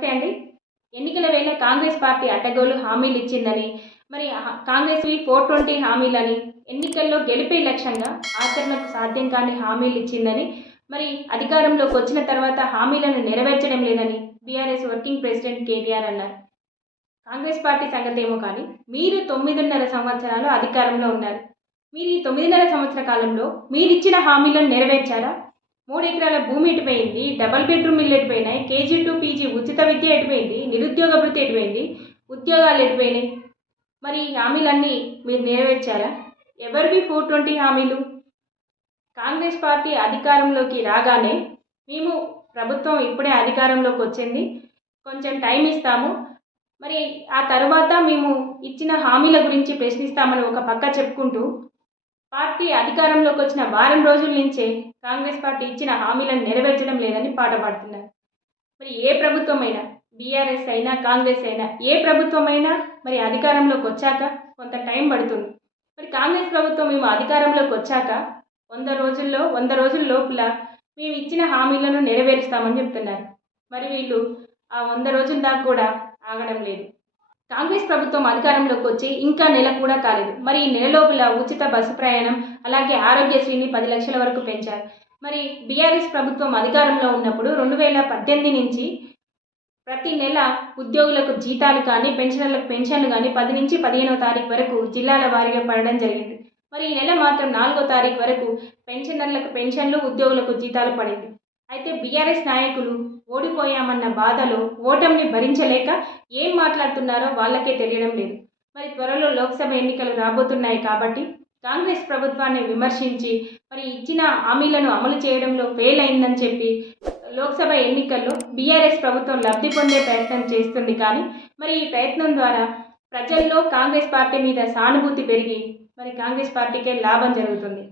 నమస్తే అండి. ఎన్నికల వేళ కాంగ్రెస్ పార్టీ అడ్డగోలు హామీలు ఇచ్చిందని మరి కాంగ్రెస్ ఫోర్ ట్వంటీ హామీలని ఎన్నికల్లో గెలిపే లక్ష్యంగా ఆచరణకు సాధ్యం కాని హామీలు ఇచ్చిందని మరి అధికారంలోకి వచ్చిన తర్వాత హామీలను నెరవేర్చడం లేదని బీఆర్ఎస్ వర్కింగ్ ప్రెసిడెంట్ కేటీఆర్ అన్నారు. కాంగ్రెస్ పార్టీ సంగతి ఏమో కానీ మీరు తొమ్మిదిన్నర సంవత్సరాలు అధికారంలో ఉన్నారు. మీరు ఈ తొమ్మిదిన్నర సంవత్సర కాలంలో మీరు ఇచ్చిన హామీలను నెరవేర్చారా? మూడు ఎకరాల భూమి ఎటుపోయింది? డబల్ బెడ్రూమ్ ఇల్లు ఎటుపోయినాయి? కేజీ టు పీజీ ఉచిత విద్య ఎటుపోయింది? నిరుద్యోగ భృతి ఎటుపోయింది? ఉద్యోగాలు ఎటుపోయినాయి? మరి ఈ హామీలన్నీ మీరు నెరవేర్చారా? ఎవరివి ఫోర్ ట్వంటీ హామీలు? కాంగ్రెస్ పార్టీ అధికారంలోకి రాగానే మేము ప్రభుత్వం ఇప్పుడే అధికారంలోకి వచ్చింది. కొంచెం టైం ఇస్తాము. మరి ఆ తర్వాత మేము ఇచ్చిన హామీల గురించి ప్రశ్నిస్తామని ఒక పక్క చెప్పుకుంటూ పార్టీ అధికారంలోకి వచ్చిన వారం రోజుల నుంచే కాంగ్రెస్ పార్టీ ఇచ్చిన హామీలను నెరవేర్చడం లేదని పాట పాడుతున్నారు. మరి ఏ ప్రభుత్వమైనా బీఆర్ఎస్ అయినా కాంగ్రెస్ అయినా ఏ ప్రభుత్వమైనా మరి అధికారంలోకి వచ్చాక కొంత టైం పడుతుంది. మరి కాంగ్రెస్ ప్రభుత్వం మేము అధికారంలోకి వచ్చాక వంద రోజుల్లో వంద రోజుల లోపల మేము ఇచ్చిన హామీలను నెరవేరుస్తామని చెప్తున్నారు. మరి వీళ్ళు ఆ వంద రోజుల దాకా కూడా ఆగడం లేదు. కాంగ్రెస్ ప్రభుత్వం అధికారంలోకి వచ్చి ఇంకా నెల కూడా కాలేదు. మరి ఈ నెల లోపల ఉచిత బస్సు ప్రయాణం అలాగే ఆరోగ్యశ్రీని పది లక్షల వరకు పెంచారు. మరి బీఆర్ఎస్ ప్రభుత్వం అధికారంలో ఉన్నప్పుడు రెండు వేల పద్దెనిమిది నుంచి ప్రతి నెల ఉద్యోగులకు జీతాలు కానీ పెన్షనర్లకు పెన్షన్లు కానీ పది నుంచి పదిహేనవ తారీఖు వరకు జిల్లాల వారీగా పడడం జరిగింది. మరి ఈ నెల మాత్రం నాలుగో తారీఖు వరకు పెన్షనర్లకు పెన్షన్లు ఉద్యోగులకు జీతాలు పడింది. అయితే బీఆర్ఎస్ నాయకులు ఓడిపోయామన్న బాధలో ఓటమిని భరించలేక ఏం మాట్లాడుతున్నారో వాళ్ళకే తెలియడం లేదు. మరి త్వరలో లోక్సభ ఎన్నికలు రాబోతున్నాయి కాబట్టి కాంగ్రెస్ ప్రభుత్వాన్ని విమర్శించి మరి ఇచ్చిన హామీలను అమలు చేయడంలో ఫెయిల్ అయిందని చెప్పి లోక్సభ ఎన్నికల్లో బీఆర్ఎస్ ప్రభుత్వం లబ్ధి పొందే ప్రయత్నం చేస్తుంది కానీ మరి ఈ ప్రయత్నం ద్వారా ప్రజల్లో కాంగ్రెస్ పార్టీ మీద సానుభూతి పెరిగి మరి కాంగ్రెస్ పార్టీకే లాభం జరుగుతుంది.